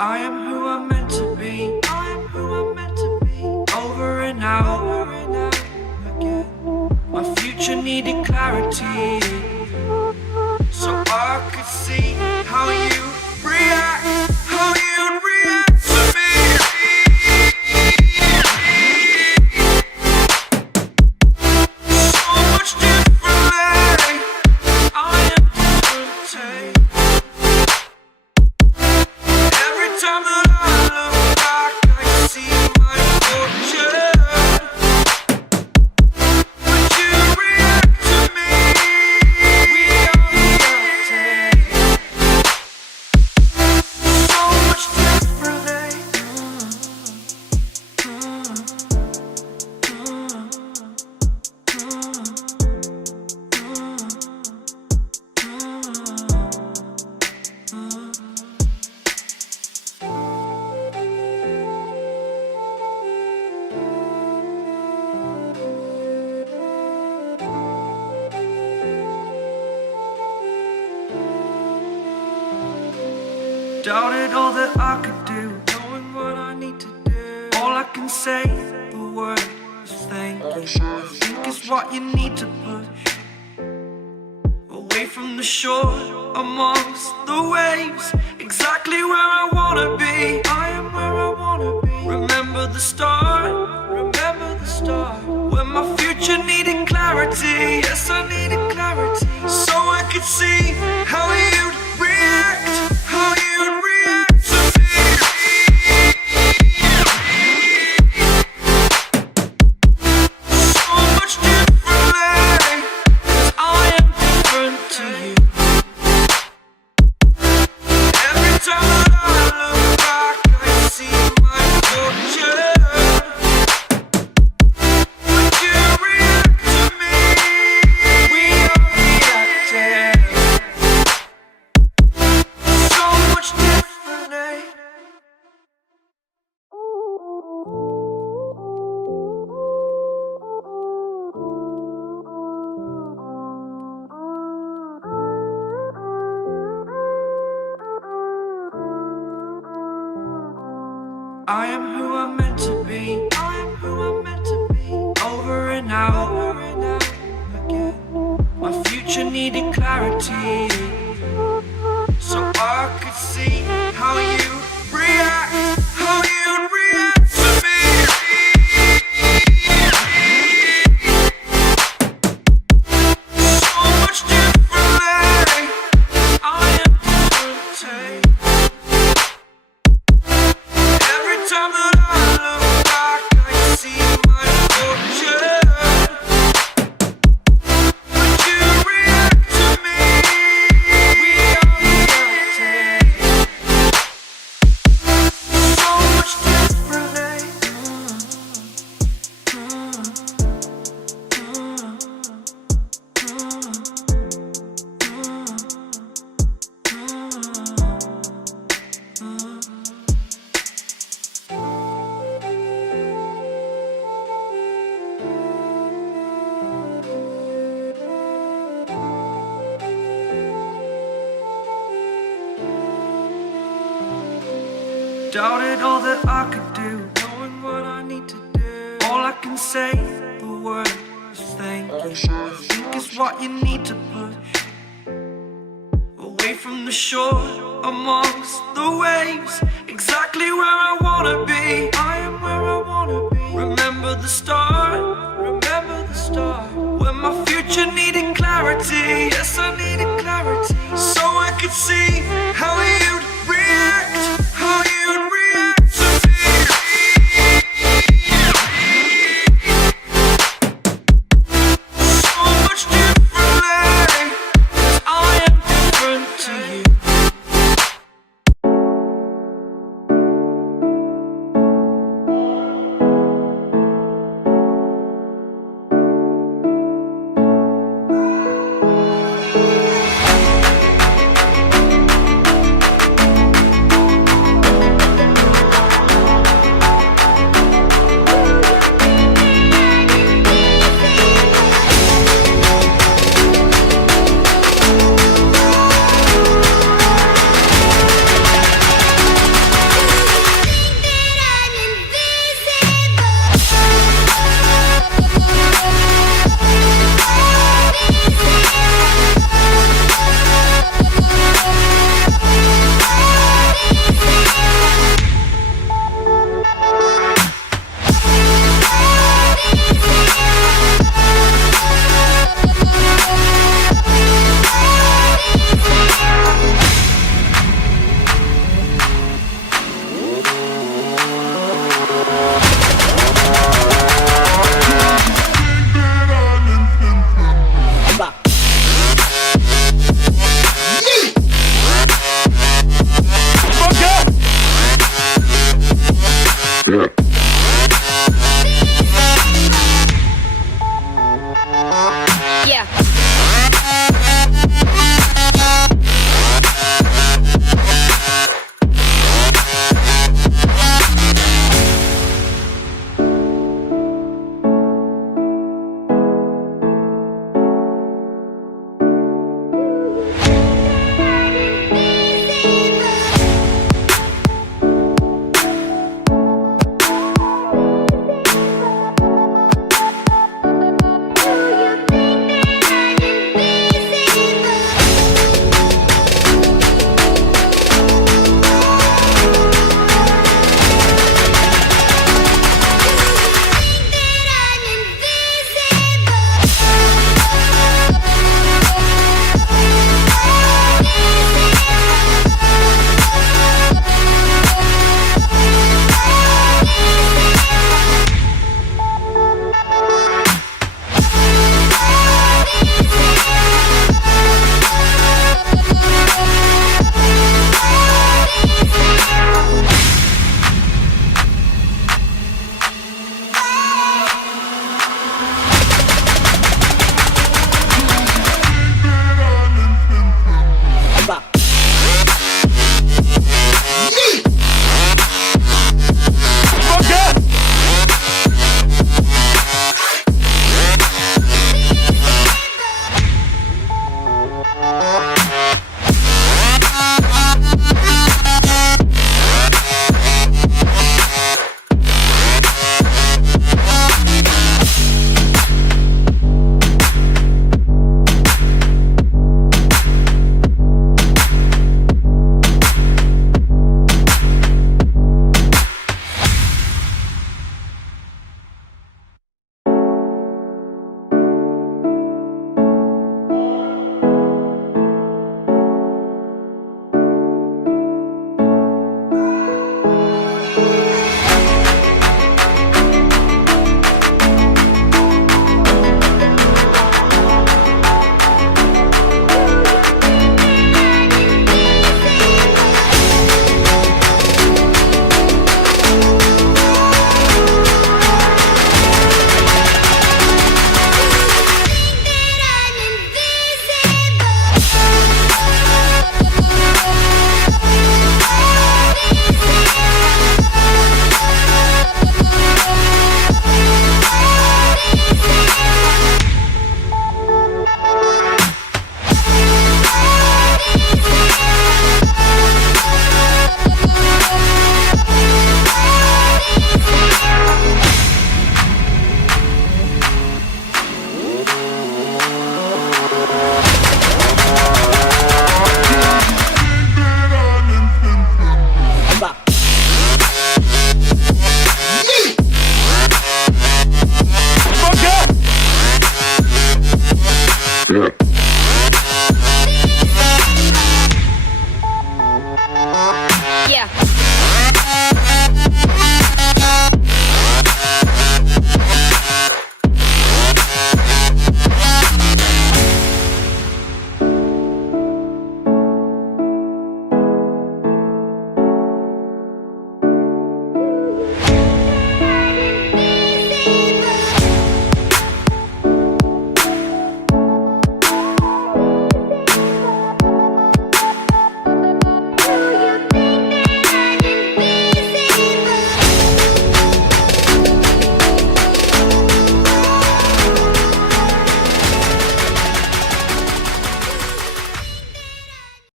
I am who I'm meant to be. I am who I'm meant to be. Over and out again. My future needed clarity, so I could see how you react, how you'd react to me. So much differently. I am different. Every time that I look back, I see my fortune. Would you react to me? We are reacting so much differently. Doubted all that I could do, knowing what I need to do. All I can say, the word is thank you. I think is what you need to push away from the shore, amongst the waves, exactly where I wanna be. I am where I wanna be. Remember the start, when my future needed clarity. Yes, I needed clarity, so I could see how you'd react, how you'd react to me. So much differently, 'cause I am different to you. Every time that I look back, I see my fortune. Would you react to me? We are reacting so much differently. I am who I'm meant to be. I am who I'm meant to be. Over and out again. My future needed clarity, so I could see how you react, how you'd react to me. So much differently. I am different. Every time that I look back, I see my fortune. Would you react to me? We are reacting so much differently. Doubted all that I could do, knowing what I need to do. All I can say, the word is thank you. I think is what you need to push away from the shore, amongst the waves, exactly where I wanna be. I am where I wanna be. Remember the start, when my future needed clarity. Yes, I needed clarity, so I could see how you'd react, how you'd react to me. So much differently, 'cause I am different to you. Yeah.